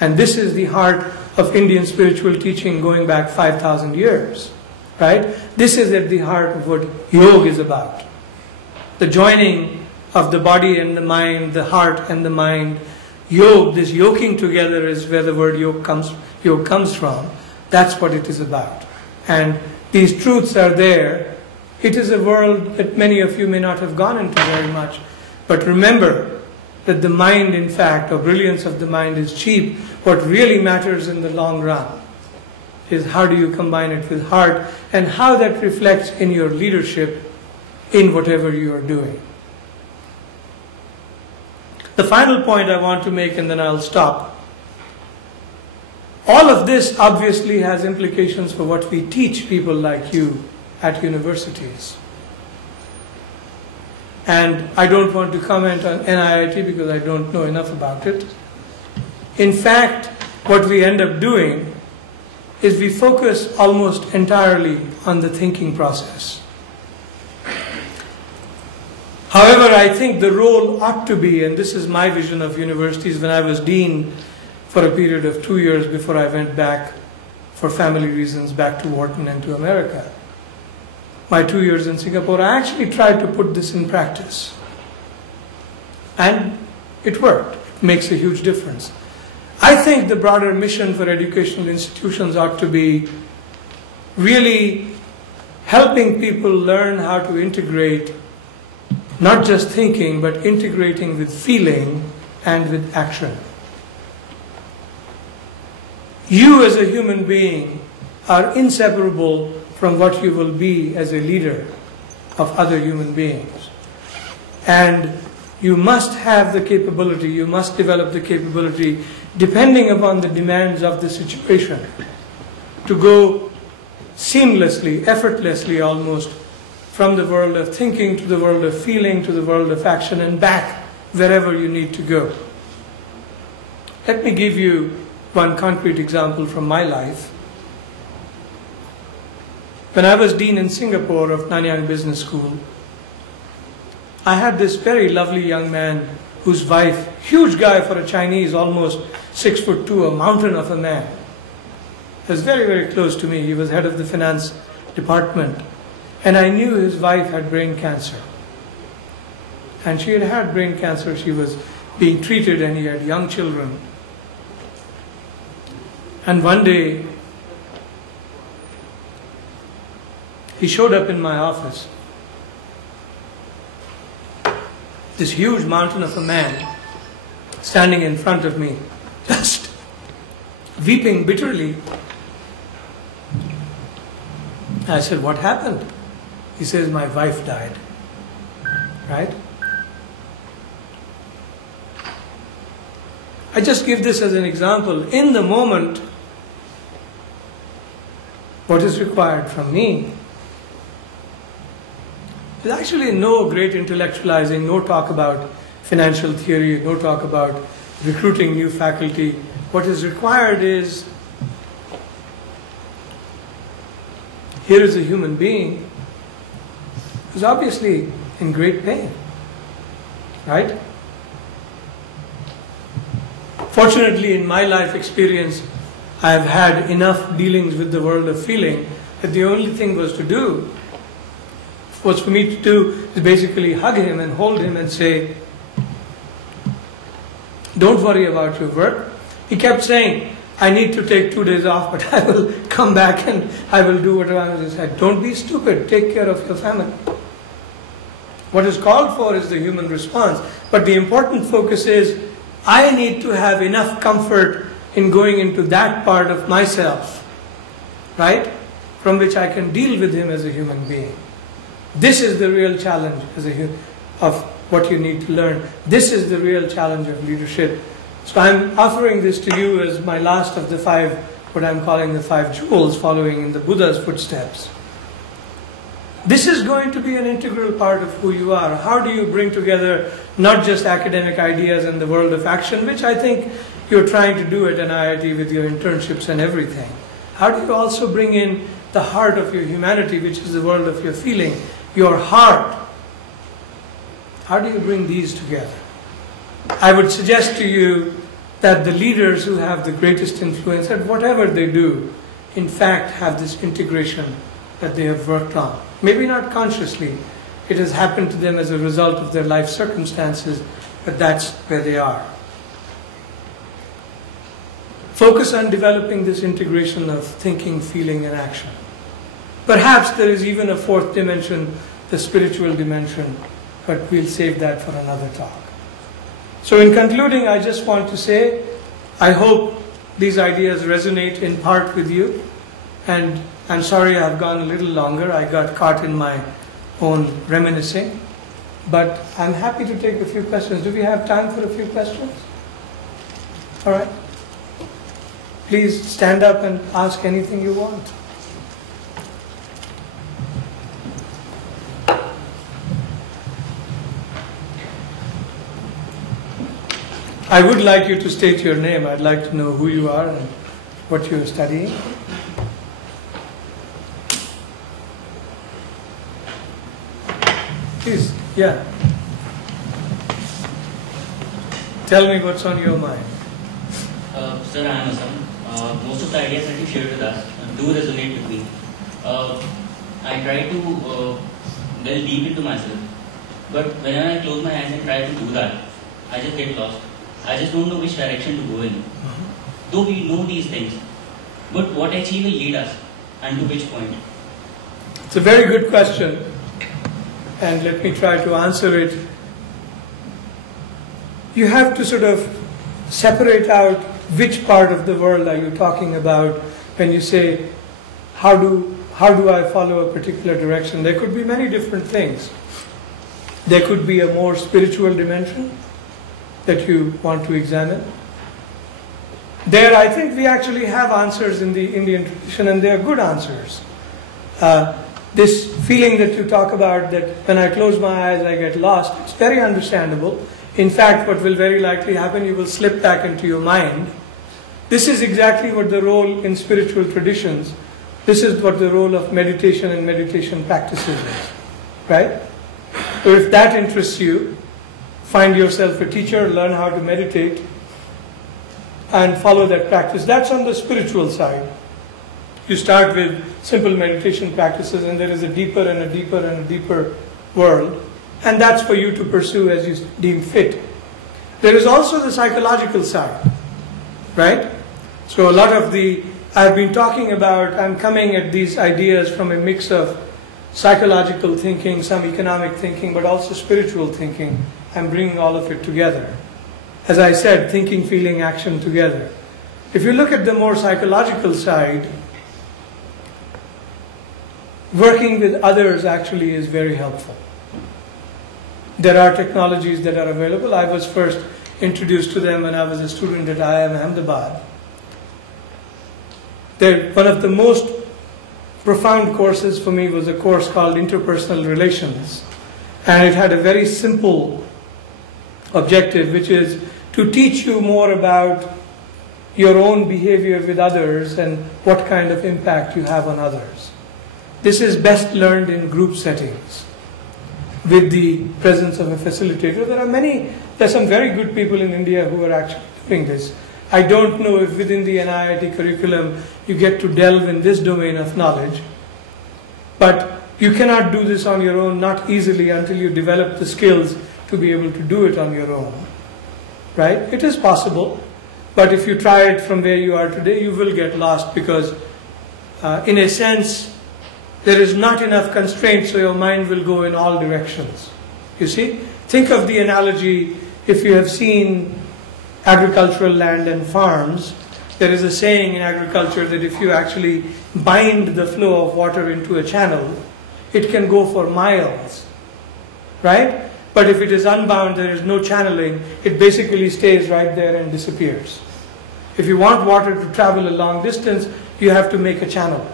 And this is the heart of Indian spiritual teaching going back 5,000 years. Right? This is at the heart of what yoga is about. The joining of the body and the mind, the heart and the mind. Yoga, this yoking together is where the word yoga comes from. That's what it is about. And these truths are there. It is a world that many of you may not have gone into very much. But remember that the mind, in fact, or brilliance of the mind is cheap. What really matters in the long run is how do you combine it with heart, and how that reflects in your leadership in whatever you are doing. The final point I want to make, and then I'll stop. All of this obviously has implications for what we teach people like you at universities. And I don't want to comment on NIIT because I don't know enough about it. In fact, what we end up doing is we focus almost entirely on the thinking process. However, I think the role ought to be, and this is my vision of universities when I was dean for a period of 2 years before I went back for family reasons back to Wharton and to America. My 2 years in Singapore, I actually tried to put this in practice. And it worked. It makes a huge difference. I think the broader mission for educational institutions ought to be really helping people learn how to integrate not just thinking, but integrating with feeling and with action. You as a human being are inseparable from what you will be as a leader of other human beings. And you must have the capability, you must develop the capability, depending upon the demands of the situation, to go seamlessly, effortlessly almost, from the world of thinking to the world of feeling to the world of action and back wherever you need to go. Let me give you one concrete example from my life. When I was dean in Singapore of Nanyang Business School, I had this very lovely young man whose wife, huge guy for a Chinese, almost 6'2", a mountain of a man, was very, very close to me. He was head of the finance department. And I knew his wife had brain cancer. And she had had brain cancer. She was being treated and he had young children. And one day, he showed up in my office. This huge mountain of a man standing in front of me, just weeping bitterly. I said, "What happened?" He says, "My wife died." Right? I just give this as an example. In the moment, what is required from me is actually no great intellectualizing, no talk about financial theory, no talk about recruiting new faculty. What is required is, here is a human being who's obviously in great pain, right? Fortunately, in my life experience, I have had enough dealings with the world of feeling that the only thing was for me to do is basically hug him and hold him and say, "Don't worry about your work." He kept saying, "I need to take 2 days off, but I will come back and I will do whatever I was said." Don't be stupid. Take care of your family. What is called for is the human response. But the important focus is, I need to have enough comfort in going into that part of myself, right, from which I can deal with him as a human being. This is the real challenge of what you need to learn. This is the real challenge of leadership. So I'm offering this to you as my last of the 5, what I'm calling the 5 jewels, following in the Buddha's footsteps. This is going to be an integral part of who you are. How do you bring together not just academic ideas and the world of action, which I think you're trying to do at NIIT with your internships and everything. How do you also bring in the heart of your humanity, which is the world of your feeling, your heart? How do you bring these together? I would suggest to you that the leaders who have the greatest influence at whatever they do, in fact, have this integration that they have worked on. Maybe not consciously. It has happened to them as a result of their life circumstances, but that's where they are. Focus on developing this integration of thinking, feeling, and action. Perhaps there is even a 4th dimension, the spiritual dimension, but we'll save that for another talk. So in concluding, I just want to say, I hope these ideas resonate in part with you. And I'm sorry I've gone a little longer. I got caught in my own reminiscing. But I'm happy to take a few questions. Do we have time for a few questions? All right. Please stand up and ask anything you want. I would like you to state your name. I'd like to know who you are and what you're studying. Please, yeah. Tell me what's on your mind. Sir, I am Assam. Most of the ideas that you shared with us do resonate with me. I try to delve deep into myself, but whenever I close my eyes and try to do that, I just get lost. I just don't know which direction to go in. Though we know these things, but what actually will lead us and to which point? It's a very good question, and let me try to answer it. You have to sort of separate out which part of the world are you talking about when you say how do I follow a particular direction? There could be many different things. There could be a more spiritual dimension that you want to examine. There, I think we actually have answers in the Indian tradition, and they are good answers. This feeling that you talk about, that when I close my eyes I get lost, it's very understandable. In fact, what will very likely happen, you will slip back into your mind. This is exactly what the role in spiritual traditions, this is what the role of meditation and meditation practices is, right? So if that interests you, find yourself a teacher, learn how to meditate, and follow that practice. That's on the spiritual side. You start with simple meditation practices, and there is a deeper and a deeper and a deeper world, and that's for you to pursue as you deem fit. There is also the psychological side, right? So a lot of I've been talking about, I'm coming at these ideas from a mix of psychological thinking, some economic thinking, but also spiritual thinking. I'm bringing all of it together. As I said, thinking, feeling, action together. If you look at the more psychological side, working with others actually is very helpful. There are technologies that are available. I was first introduced to them when I was a student at IIM Ahmedabad. One of the most profound courses for me was a course called Interpersonal Relations. And it had a very simple objective, which is to teach you more about your own behavior with others and what kind of impact you have on others. This is best learned in group settings with the presence of a facilitator. There are some very good people in India who are actually doing this. I don't know if within the NIIT curriculum you get to delve in this domain of knowledge, but you cannot do this on your own, not easily, until you develop the skills to be able to do it on your own. Right? It is possible, but if you try it from where you are today, you will get lost because, in a sense, there is not enough constraint, so your mind will go in all directions. You see? Think of the analogy, if you have seen agricultural land and farms, there is a saying in agriculture that if you actually bind the flow of water into a channel, it can go for miles, right? But if it is unbound, there is no channeling, it basically stays right there and disappears. If you want water to travel a long distance, you have to make a channel.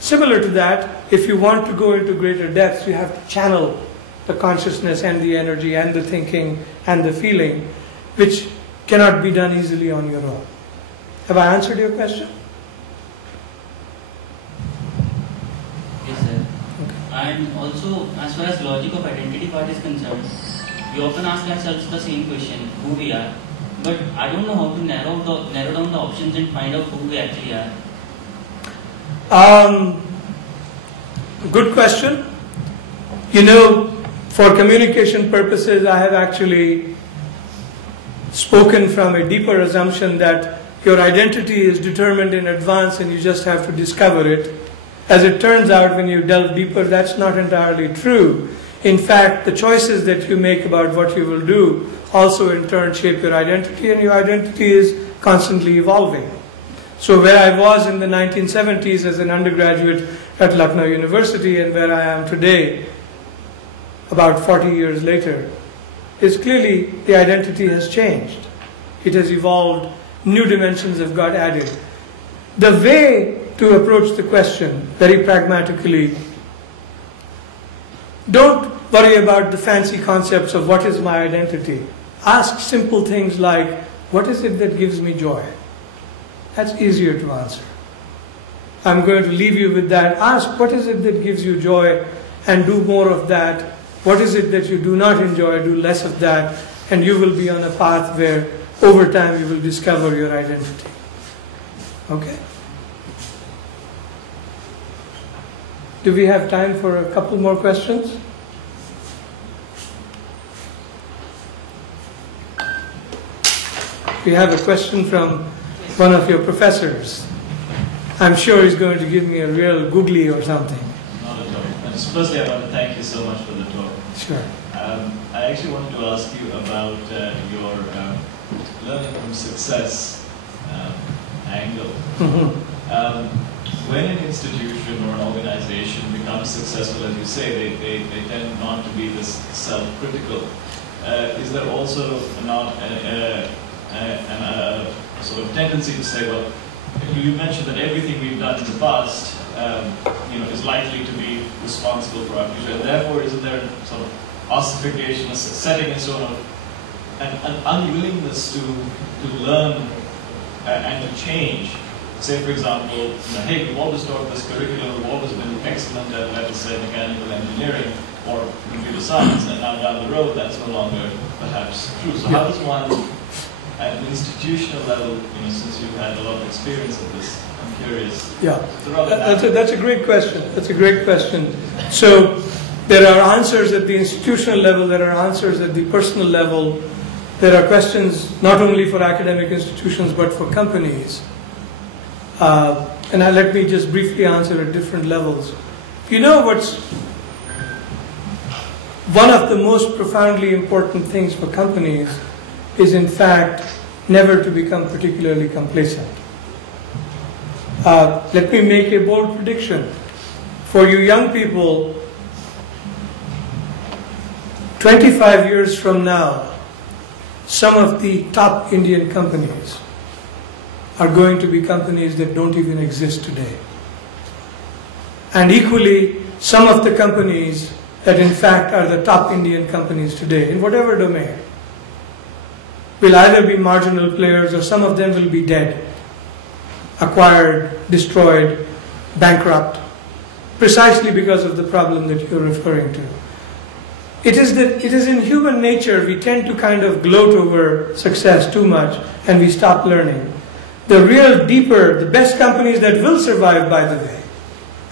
Similar to that, if you want to go into greater depths, you have to channel the consciousness and the energy and the thinking and the feeling, which cannot be done easily on your own. Have I answered your question? Yes, sir. Okay. And also, as far as logic of identity part is concerned, we often ask ourselves the same question, who we are, but I don't know how to narrow down the options and find out who we actually are. Good question. You know, for communication purposes, I have actually spoken from a deeper assumption that your identity is determined in advance and you just have to discover it. As it turns out, when you delve deeper, that's not entirely true. In fact, the choices that you make about what you will do also in turn shape your identity, and your identity is constantly evolving. So where I was in the 1970s as an undergraduate at Lucknow University and where I am today, about 40 years later, is clearly the identity has changed. It has evolved, new dimensions have got added. The way to approach the question very pragmatically, don't worry about the fancy concepts of what is my identity. Ask simple things like, what is it that gives me joy? That's easier to answer. I'm going to leave you with that. Ask, what is it that gives you joy, and do more of that. What is it that you do not enjoy? Do less of that, and you will be on a path where over time you will discover your identity. Okay? Do we have time for a couple more questions? We have a question from one of your professors. I'm sure he's going to give me a real googly or something. Not at all. Firstly, I want to thank you so much for the talk. Sure. I actually wanted to ask you about your learning from success angle. Mm-hmm. when an institution or an organization becomes successful, as you say, they tend not to be this self-critical. Is there also not a sort of tendency to say, well, you mentioned that everything we've done in the past, is likely to be responsible for our future, and therefore isn't there a sort of ossification, a setting in sort of an unwillingness to learn and to change? Say, for example, hey, we've always taught this curriculum, we've always been excellent at, let us say, mechanical engineering or computer science, and now down the road that's no longer perhaps true. So how does one, at an institutional level, since you've had a lot of experience in this, I'm curious. Yeah, that's a great question. That's a great question. So there are answers at the institutional level, there are answers at the personal level, there are questions not only for academic institutions but for companies. And let me just briefly answer at different levels. What's one of the most profoundly important things for companies is, in fact, never to become particularly complacent. Let me make a bold prediction. For you young people, 25 years from now, some of the top Indian companies are going to be companies that don't even exist today. And equally, some of the companies that in fact are the top Indian companies today, in whatever domain, will either be marginal players or some of them will be dead, acquired, destroyed, bankrupt, precisely because of the problem that you're referring to. It is in human nature, we tend to kind of gloat over success too much and we stop learning. The real deeper, the best companies that will survive, by the way,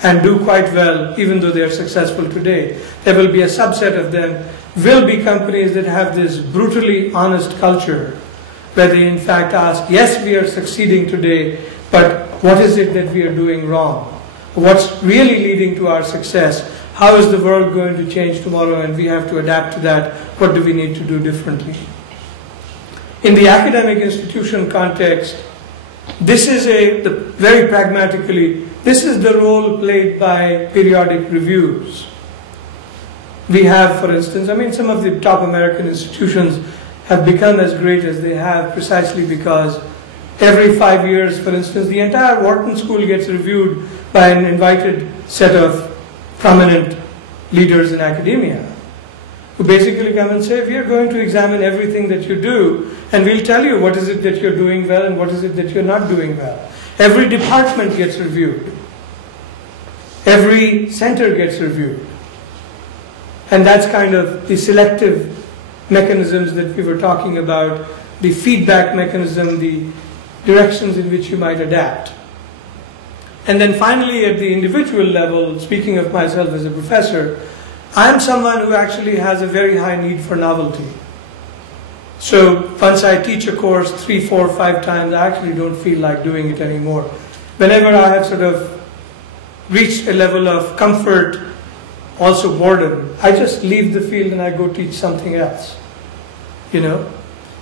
and do quite well, even though they are successful today, there will be a subset of them, will be companies that have this brutally honest culture, where they in fact ask, yes, we are succeeding today, but what is it that we are doing wrong? What's really leading to our success? How is the world going to change tomorrow and we have to adapt to that? What do we need to do differently? In the academic institution context, this is very pragmatically, this is the role played by periodic reviews. We have, for instance, some of the top American institutions have become as great as they have precisely because every 5 years, for instance, the entire Wharton school gets reviewed by an invited set of prominent leaders in academia who basically come and say, we are going to examine everything that you do and we'll tell you what is it that you're doing well and what is it that you're not doing well. Every department gets reviewed. Every center gets reviewed. And that's kind of the selective mechanisms that we were talking about, the feedback mechanism, the directions in which you might adapt. And then finally, at the individual level, speaking of myself as a professor, I am someone who actually has a very high need for novelty. So once I teach a course 3, 4, 5 times, I actually don't feel like doing it anymore. Whenever I have sort of reached a level of comfort, also boredom, I just leave the field and I go teach something else.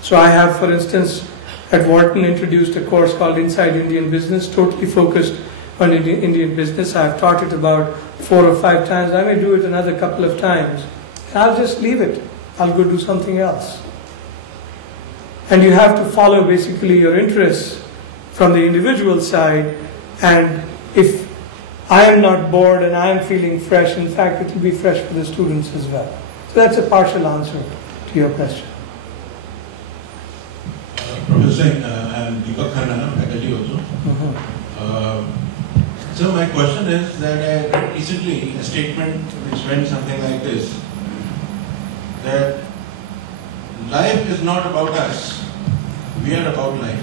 So I have, for instance, at Wharton introduced a course called Inside Indian Business, totally focused on Indian business. I've taught it about 4 or 5 times. I may do it another couple of times. I'll just leave it. I'll go do something else. And you have to follow basically your interests from the individual side. And if I am not bored and I am feeling fresh, in fact, it will be fresh for the students as well. So that's a partial answer to your question. Professor Singh, I am Deepak Khanna, faculty also. So my question is that I read recently a statement which went something like this, that life is not about us, we are about life.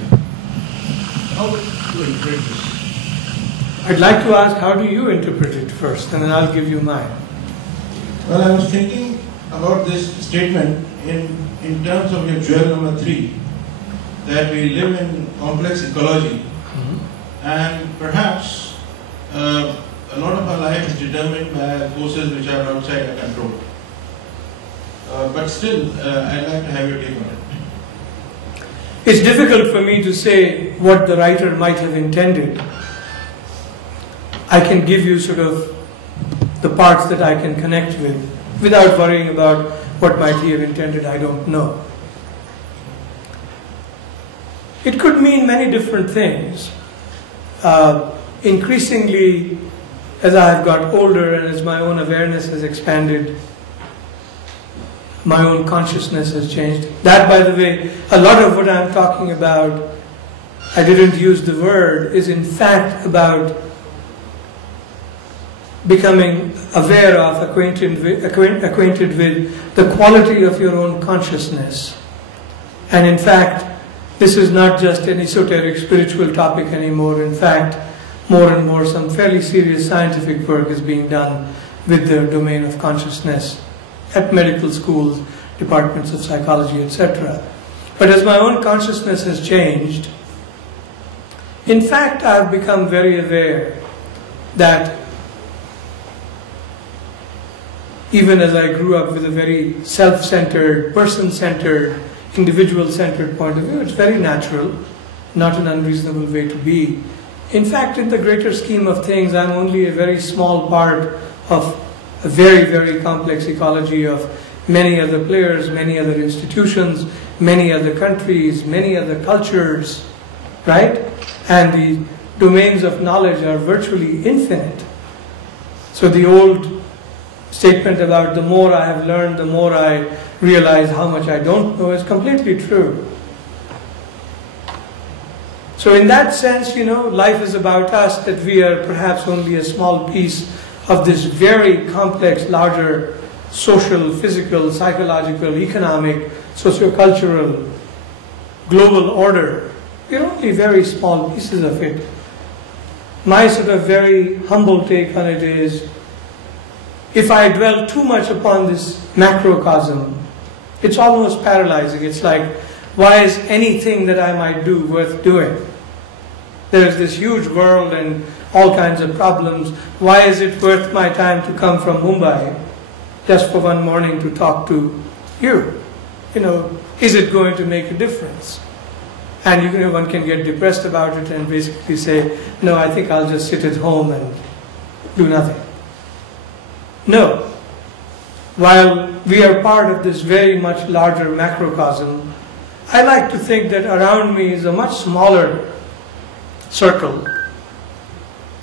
How would you interpret this? I'd like to ask, how do you interpret it first, and then I'll give you mine. Well, I was thinking about this statement in terms of your jewel number 3, that we live in complex ecology, and perhaps a lot of our life is determined by forces which are outside our control. But still, I'd like to have your take on it. It's difficult for me to say what the writer might have intended. I can give you sort of the parts that I can connect with without worrying about what might he have intended, I don't know. It could mean many different things. Increasingly, as I have got older and as my own awareness has expanded, my own consciousness has changed. That, by the way, a lot of what I'm talking about, I didn't use the word, is in fact about becoming aware of, acquainted with the quality of your own consciousness. And in fact, this is not just an esoteric spiritual topic anymore. In fact, more and more some fairly serious scientific work is being done with the domain of consciousness at medical schools, departments of psychology, etc. But as my own consciousness has changed, in fact, I've become very aware that even as I grew up with a very self-centered, person-centered, individual-centered point of view, it's very natural, not an unreasonable way to be. In fact, in the greater scheme of things, I'm only a very small part of a very, very complex ecology of many other players, many other institutions, many other countries, many other cultures, right? And the domains of knowledge are virtually infinite. So the old statement about the more I have learned, the more I realize how much I don't know is completely true. So in that sense, life is about us, that we are perhaps only a small piece of this very complex, larger social, physical, psychological, economic, sociocultural, global order. We're only very small pieces of it. My sort of very humble take on it is, if I dwell too much upon this macrocosm, it's almost paralyzing. It's like, why is anything that I might do worth doing? There's this huge world and all kinds of problems. Why is it worth my time to come from Mumbai just for one morning to talk to you? Is it going to make a difference? And one can get depressed about it and basically say, no, I think I'll just sit at home and do nothing. No. While we are part of this very much larger macrocosm, I like to think that around me is a much smaller circle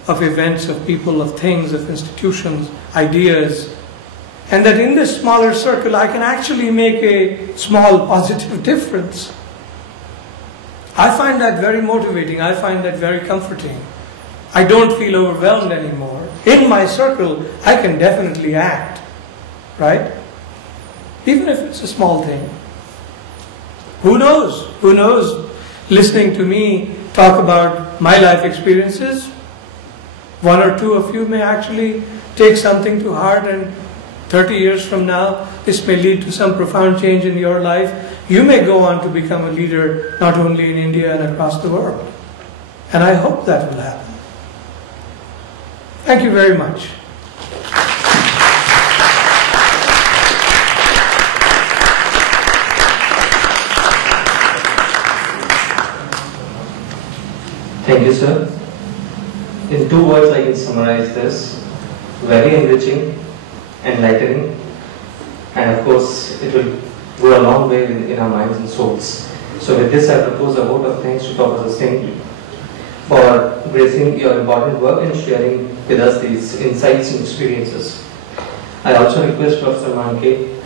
of events, of people, of things, of institutions, ideas, and that in this smaller circle I can actually make a small positive difference. I find that very motivating. I find that very comforting. I don't feel overwhelmed anymore. In my circle, I can definitely act, right? Even if it's a small thing. Who knows? Who knows? Listening to me talk about my life experiences, one or two of you may actually take something to heart, and 30 years from now, this may lead to some profound change in your life. You may go on to become a leader not only in India and across the world. And I hope that will happen. Thank you very much. Thank you, sir. In 2 words, I can summarize this. Very enriching, enlightening, and of course, it will go a long way in our minds and souls. So with this, I propose a vote of thanks to Professor Singh for gracing your important work and sharing with us these insights and experiences. I also request Professor Manke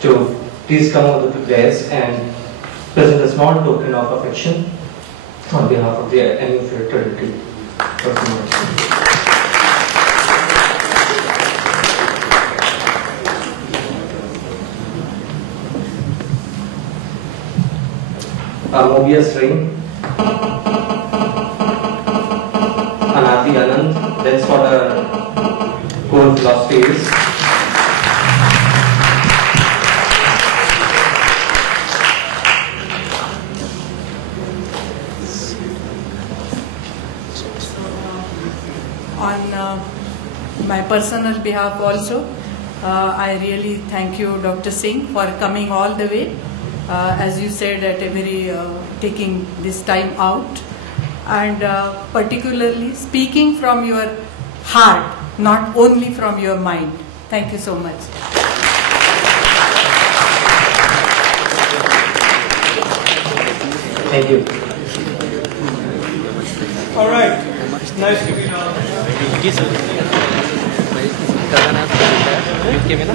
to please come over to the dais and present a small token of affection on behalf of the annual fraternity. Professor Manke. Mobius ring, Anati Anand, that's what our core philosophy is. On my personal behalf also, I really thank you, Dr. Singh, for coming all the way. As you said, at a very taking this time out. and particularly speaking from your heart, not only from your mind. Thank you so much. Thank you. All right. Nice to meet you all. जी sir UK में ना